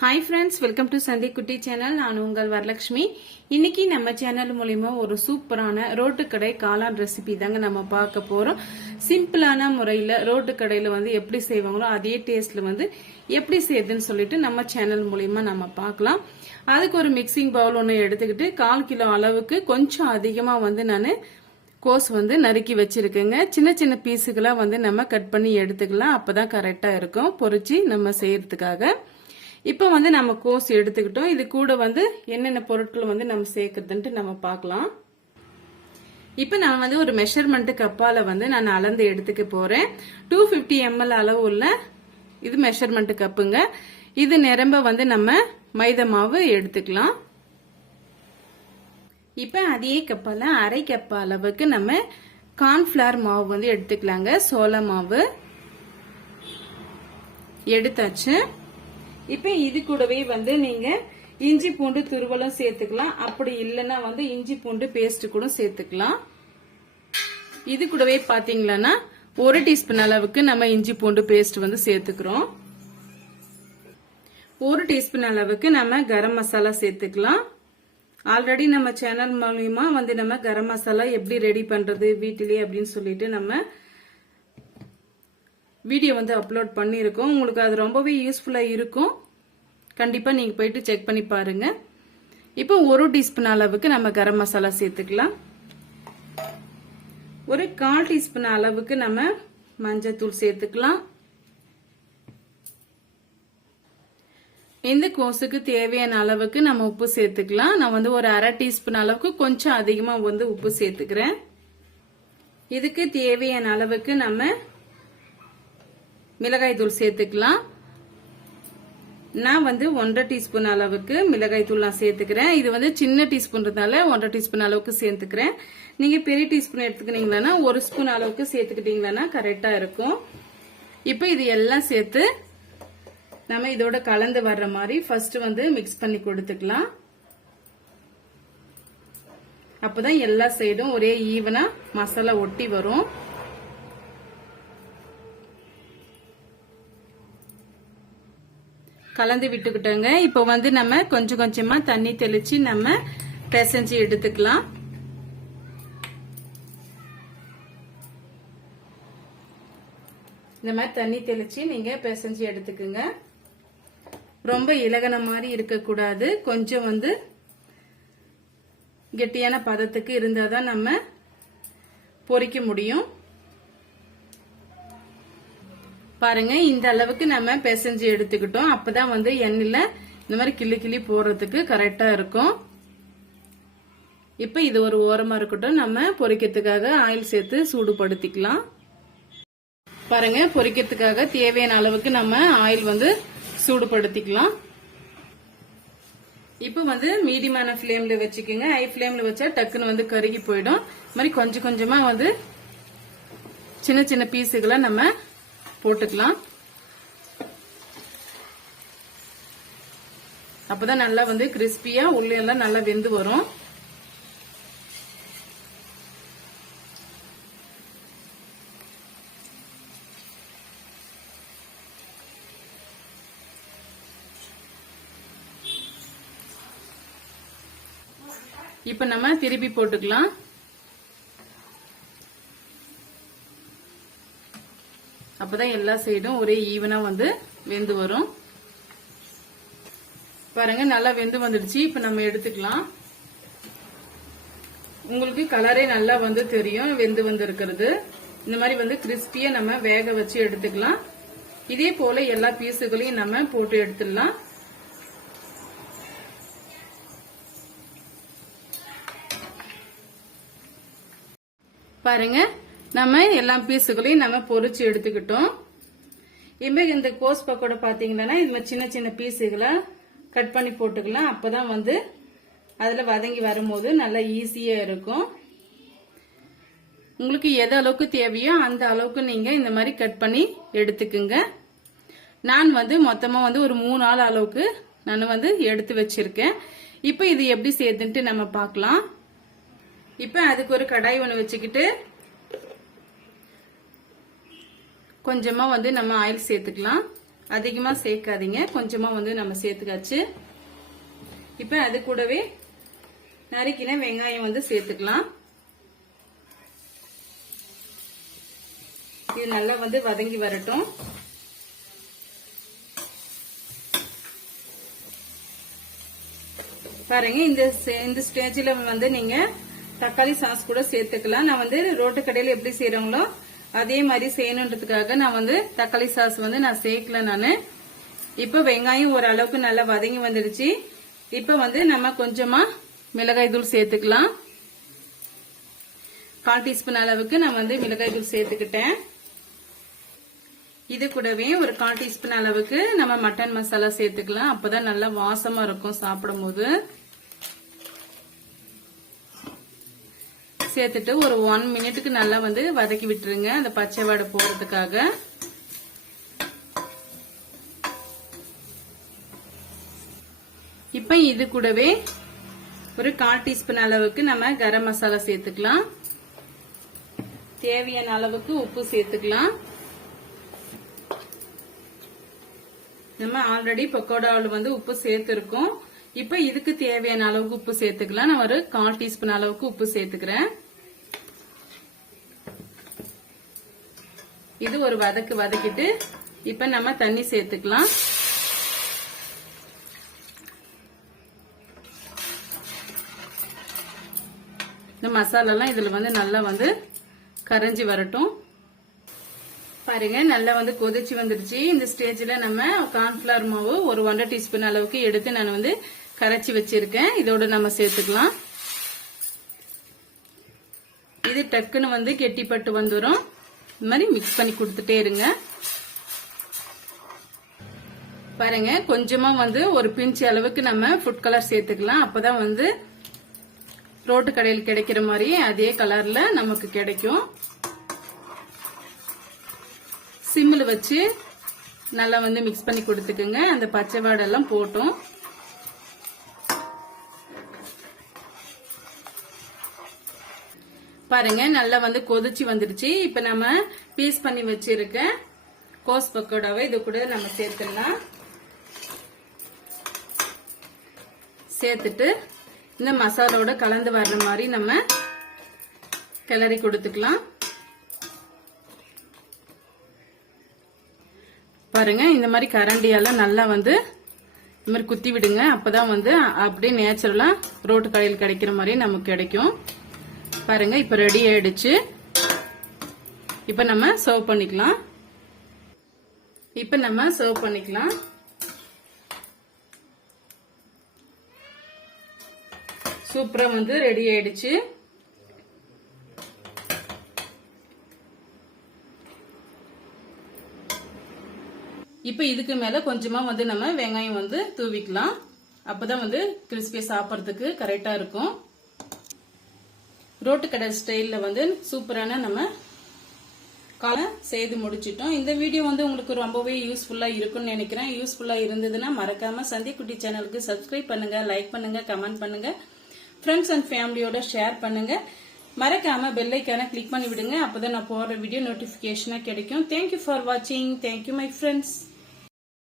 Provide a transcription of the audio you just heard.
Hi friends welcome to சந்தி குட்டி channel நான் உங்கள் வரலட்சுமி. இன்னைக்கு நம்ம சேனல் மூலிமா ஒரு சூப்பரான ரோட்டுக்கடை காளான் ரெசிபி தாங்க நம்ம பார்க்க போகிறோம் சிம்பிளான முறையில் ரோட்டு கடையில் வந்து எப்படி செய்வாங்களோ அதே டேஸ்ட்டில் வந்து எப்படி செய்யுதுன்னு சொல்லிட்டு நம்ம சேனல் மூலிமா நம்ம பார்க்கலாம். அதுக்கு ஒரு மிக்சிங் பவுல் ஒன்று எடுத்துக்கிட்டு கால் கிலோ அளவுக்கு கொஞ்சம் அதிகமாக வந்து நான் கோஸ் வந்து நறுக்கி வச்சிருக்கேங்க. சின்ன சின்ன பீஸுகளாக வந்து நம்ம கட் பண்ணி எடுத்துக்கலாம். அப்போ தான் கரெக்டாக இருக்கும். பொறிச்சு நம்ம செய்யறதுக்காக. இப்போ வந்து நம்ம கோஸ் எடுத்துக்கிட்டோம். இது கூட வந்து என்னென்ன பொருட்கள் வந்து நம்ம சேர்க்கறதுன்ட்டு நம்ம பார்க்கலாம். இப்போ நான் வந்து ஒரு மெஷர்மெண்ட் கப்பால வந்து நான் அளந்து எடுத்துக்க போறேன். டூ ஃபிஃப்டி எம்எல் அளவு உள்ள இது மெஷர்மெண்ட் கப்புங்க. இது நிரம்ப வந்து நம்ம மைதா மாவு எடுத்துக்கலாம். இப்போ அதே கப்பால அரை கப் அளவுக்கு நம்ம கார்ன்ஃபிளவர் மாவு வந்து எடுத்துக்கலாங்க. சோள மாவு எடுத்தாச்சு. இப்போ இது கூடவே வந்து நீங்க இஞ்சி பூண்டு துருவலும் சேர்த்துக்கலாம். அப்படி இல்லைன்னா வந்து இஞ்சி பூண்டு பேஸ்ட் கூட சேர்த்துக்கலாம். இது கூடவே பாத்தீங்களன்னா ஒரு டீஸ்பூன் அளவுக்கு நம்ம இஞ்சி பூண்டு பேஸ்ட் வந்து சேர்த்துக்கிறோம். ஒரு டீஸ்பூன் அளவுக்கு நம்ம கரம் மசாலா சேர்த்துக்கலாம். ஆல்ரெடி நம்ம சேனல் மூலியமா வந்து நம்ம கரம் மசாலா எப்படி ரெடி பண்றது வீட்டிலேயே அப்படின்னு சொல்லிட்டு நம்ம வீடியோ வந்து அப்லோட் பண்ணியிருக்கோம். உங்களுக்கு அது ரொம்பவே யூஸ்ஃபுல்லாக இருக்கும். கண்டிப்பாக நீங்கள் போயிட்டு செக் பண்ணி பாருங்க. இப்போ ஒரு டீஸ்பூன் அளவுக்கு நம்ம கரம் மசாலா சேர்த்துக்கலாம். ஒரு கால் டீஸ்பூன் அளவுக்கு நம்ம மஞ்சத்தூள் சேர்த்துக்கலாம். இந்த கோஸுக்கு தேவையான அளவுக்கு நம்ம உப்பு சேர்த்துக்கலாம். நான் வந்து ஒரு அரை டீஸ்பூன் அளவுக்கு கொஞ்சம் அதிகமாக வந்து உப்பு சேர்த்துக்கிறேன். இதுக்கு தேவையான அளவுக்கு நம்ம மிளகாய் தூள் சேர்த்துக்கலாம். நான் வந்து ஒன்றரை டீஸ்பூன் அளவுக்கு மிளகாய் தூள் நான் சேர்த்துக்கிறேன். இது வந்து சின்ன டீஸ்பூன்றதால ஒன்றரை டீஸ்பூன் அளவுக்கு சேர்த்துக்கிறேன். நீங்கள் பெரிய டீஸ்பூன் எடுத்துக்கிட்டீங்களன்னா ஒரு ஸ்பூன் அளவுக்கு சேர்த்துக்கிட்டீங்களன்னா கரெக்டாக இருக்கும். இப்போ இது எல்லாம் சேர்த்து நம்ம இதோட கலந்து வர்ற மாதிரி ஃபர்ஸ்ட் வந்து மிக்ஸ் பண்ணி கொடுத்துக்கலாம். அப்போதான் எல்லா சைடும் ஒரே ஈவனா மசாலா ஒட்டி வரும். கலந்து விட்டுக்கிட்டோங்க. இப்போ வந்து நம்ம கொஞ்சம் கொஞ்சமா தண்ணி தெளிச்சு நம்ம பிசைஞ்சு எடுத்துக்கலாம். இந்த மாதிரி தண்ணி தெளிச்சு நீங்க பிசைஞ்சு எடுத்துக்குங்க. ரொம்ப இலகன மாதிரி இருக்கக்கூடாது. கொஞ்சம் வந்து கெட்டியான பதத்துக்கு இருந்தால் தான் நம்ம பொறிக்க முடியும். பாருங்க இந்த அளவுக்கு நம்ம பிசைஞ்சு எடுத்துக்கிட்டோம். அப்பதான் வந்து எண்ணெயில இந்த மாதிரி கிள்ளி கிள்ளி போடுறதுக்கு கரெக்டா இருக்கும். இப்ப இது ஒரு ஓரமா இருக்கட்டும். நம்ம பொரிக்கிறதுக்காக ஆயில் சேர்த்து சூடுபடுத்திக்கலாம். பாருங்க பொரிக்கிறதுக்காக தேவையான அளவுக்கு நம்ம ஆயில் வந்து சூடுபடுத்திக்கலாம். இப்போ வந்து மீடியமான ஃப்ளேம்ல வச்சுக்கோங்க. ஹை ஃப்ளேம்ல வச்சா டக்குன்னு வந்து கருகி போயிடும். இது மாதிரி கொஞ்சம் கொஞ்சமா வந்து சின்ன சின்ன பீஸுகளை நம்ம போட்டுக்கலாம். அப்பதான் நல்லா வந்து கிறிஸ்பியா உள்ளே எல்லாம் நல்லா வெந்து வரும். இப்ப நம்ம திருப்பி போட்டுக்கலாம். அப்பதான் எல்லா சைடும் ஒரே ஈவனா வந்து வெந்து வரும். பாருங்க நல்லா வெந்து வந்துடுச்சு. இப்ப நம்ம எடுத்துக்கலாம். உங்களுக்கு கலரே நல்லா வந்து தெரியும் வெந்து வந்து இருக்கிறது இந்த மாதிரி வந்து கிறிஸ்பியா நம்ம வேக வச்சு எடுத்துக்கலாம். இதே போல எல்லா பீஸுகளையும் நம்ம போட்டு எடுத்துடலாம். பாருங்க நம்ம எல்லா பீஸுகளையும் நம்ம பொறிச்சு எடுத்துக்கிட்டோம். இப்போ இந்த கோஸ் பக்கோட பாத்தீங்கன்னா இது மாதிரி சின்ன சின்ன பீஸுகளை கட் பண்ணி போட்டுக்கலாம். அப்பதான் வந்து அதுல வதங்கி வரும்போது நல்லா ஈஸியா இருக்கும். உங்களுக்கு எது அளவுக்கு தேவையோ அந்த அளவுக்கு நீங்க இந்த மாதிரி கட் பண்ணி எடுத்துக்குங்க. நான் வந்து மொத்தமா வந்து ஒரு மூணு நாள் அளவுக்கு நான் வந்து எடுத்து வச்சிருக்கேன். இப்போ இது எப்படி செய்யுதுன்ட்டு நம்ம பார்க்கலாம். இப்போ அதுக்கு ஒரு கடாய் ஒன்று வச்சுக்கிட்டு கொஞ்சமாக வந்து நம்ம ஆயில் சேர்த்துக்கலாம். அதிகமாக சேர்க்காதீங்க. கொஞ்சமாக வந்து நம்ம சேர்த்துக்காச்சு. இப்போ அது கூடவே நறுக்கின வெங்காயம் வந்து சேர்த்துக்கலாம். இது நல்லா வந்து வதங்கி வரட்டும். பாருங்க இந்த இந்த ஸ்டேஜில் வந்து நீங்க தக்காளி சாஸ் கூட சேர்த்துக்கலாம். நான் வந்து ரோட்டு கடையில் எப்படி செய்கிறாங்களோ அதே மாதிரி செய்யணுன்றதுக்காக நான் வந்து தக்காளி சாஸ் வந்து நான் சேர்க்கல நானு. இப்ப வெங்காயம் ஓரளவுக்கு நல்லா வதங்கி வந்துடுச்சு. இப்ப வந்து நம்ம கொஞ்சமா மிளகாய் தூள் சேர்த்துக்கலாம். கால் டீஸ்பூன் அளவுக்கு நான் வந்து மிளகாய் தூள் சேர்த்துக்கிட்டேன். இது கூடவே ஒரு கால் டீஸ்பூன் அளவுக்கு நம்ம மட்டன் மசாலா சேர்த்துக்கலாம். அப்பதான் நல்லா வாசமா இருக்கும் சாப்பிடும் போது சேர்த்துட்டு ஒரு ஒன் மினிட்டுக்கு நல்லா வந்து வதக்கி விட்டுருங்க. அந்த பச்சை வாடை போறதுக்காக இப்ப இது கூடவே ஒரு கால் டீஸ்பூன் அளவுக்கு நம்ம கரம் மசாலா சேர்த்துக்கலாம். தேவையான அளவுக்கு உப்பு சேர்த்துக்கலாம். நம்ம ஆல்ரெடி பக்கோடாவில் வந்து உப்பு சேர்த்துருக்கோம். இப்ப இதுக்கு தேவையான அளவுக்கு உப்பு சேர்த்துக்கலாம். நான் ஒரு கால் டீஸ்பூன் அளவுக்கு உப்பு சேர்த்துக்கிறேன். இது ஒரு வதக்கு வதக்கிட்டு இப்ப நம்ம தண்ணி சேர்த்துக்கலாம். இந்த மசாலாலாம் இதுல வந்து நல்லா வந்து கரைஞ்சி வரட்டும். பாருங்க நல்லா வந்து கொதிச்சு வந்துடுச்சு. இந்த ஸ்டேஜ்ல நம்ம கார்ன்ஃபிளவர் மாவு ஒரு ஒன்றரை டீஸ்பூன் அளவுக்கு எடுத்து நான் வந்து கரைச்சி வச்சிருக்கேன். இதோட நம்ம சேர்த்துக்கலாம். இது டக்குன்னு வந்து கெட்டிப்பட்டு வந்துடும் இந்த மாதிரி மிக்ஸ் பண்ணி கொடுத்துட்டே இருங்க. பாருங்க கொஞ்சமா வந்து ஒரு பிஞ்ச் அளவுக்கு நம்ம ஃபுட் கலர் சேர்த்துக்கலாம். அப்பதான் வந்து ரோட்டு கடையில் கிடைக்கிற மாதிரி அதே கலர்ல நமக்கு கிடைக்கும். சிம்மில் வச்சு நல்லா வந்து மிக்ஸ் பண்ணி கொடுத்துக்குங்க. அந்த பச்சை வாடெல்லாம் போட்டும். பாருங்க நல்லா வந்து கொதிச்சு வந்துடுச்சு இப்ப நம்ம பீஸ் பண்ணி வச்சிருக்க கோஸ் பக்கோடாவை இது கூட நம்ம சேர்த்துடலாம். சேர்த்துட்டு இந்த மசாலாவோட கலந்து வர்ற மாதிரி நம்ம கிளறி கொடுத்துக்கலாம். பாருங்க இந்த மாதிரி கரண்டியால நல்லா வந்து இந்த மாதிரி குத்தி விடுங்க. அப்பதான் வந்து அப்படியே நேச்சுரலா ரோட்டு கடையில் கிடைக்கிற மாதிரி நமக்கு கிடைக்கும். பாருங்க இப்ப ரெடி ஆயிடுச்சு. இப்ப நம்ம சர்வ் பண்ணிக்கலாம். இப்ப நம்ம சர்வ் பண்ணிக்கலாம். சூப்பரா வந்து ரெடி ஆயிடுச்சு. இப்போ இதுக்கு மேல கொஞ்சமா வந்து நம்ம வெங்காயம் வந்து தூவிக்கலாம். அப்பதான் வந்து கிறிஸ்பி சாப்பிட்றதுக்கு கரெக்டா இருக்கும். ரோட்டு கடை ஸ்டைலில் வந்து சூப்பரான நம்ம காலை செய்து முடிச்சிட்டோம். இந்த வீடியோ வந்து உங்களுக்கு ரொம்பவே யூஸ்ஃபுல்லாக இருக்கும்னு நினைக்கிறேன். யூஸ்ஃபுல்லாக இருந்ததுன்னா மறக்காமல் சந்திக்குட்டி சேனலுக்கு சப்ஸ்கிரைப் பண்ணுங்கள் லைக் பண்ணுங்கள் கமெண்ட் பண்ணுங்கள் ஃப்ரெண்ட்ஸ் அண்ட் ஃபேமிலியோட ஷேர் பண்ணுங்கள் மறக்காம பெல்லைக்கான கிளிக் பண்ணி விடுங்க அப்பதான் நான் போடுற வீடியோ நோட்டிஃபிகேஷனாக கிடைக்கும். தேங்க்யூ ஃபார் வாட்சிங் தேங்க்யூ மை ஃப்ரெண்ட்ஸ்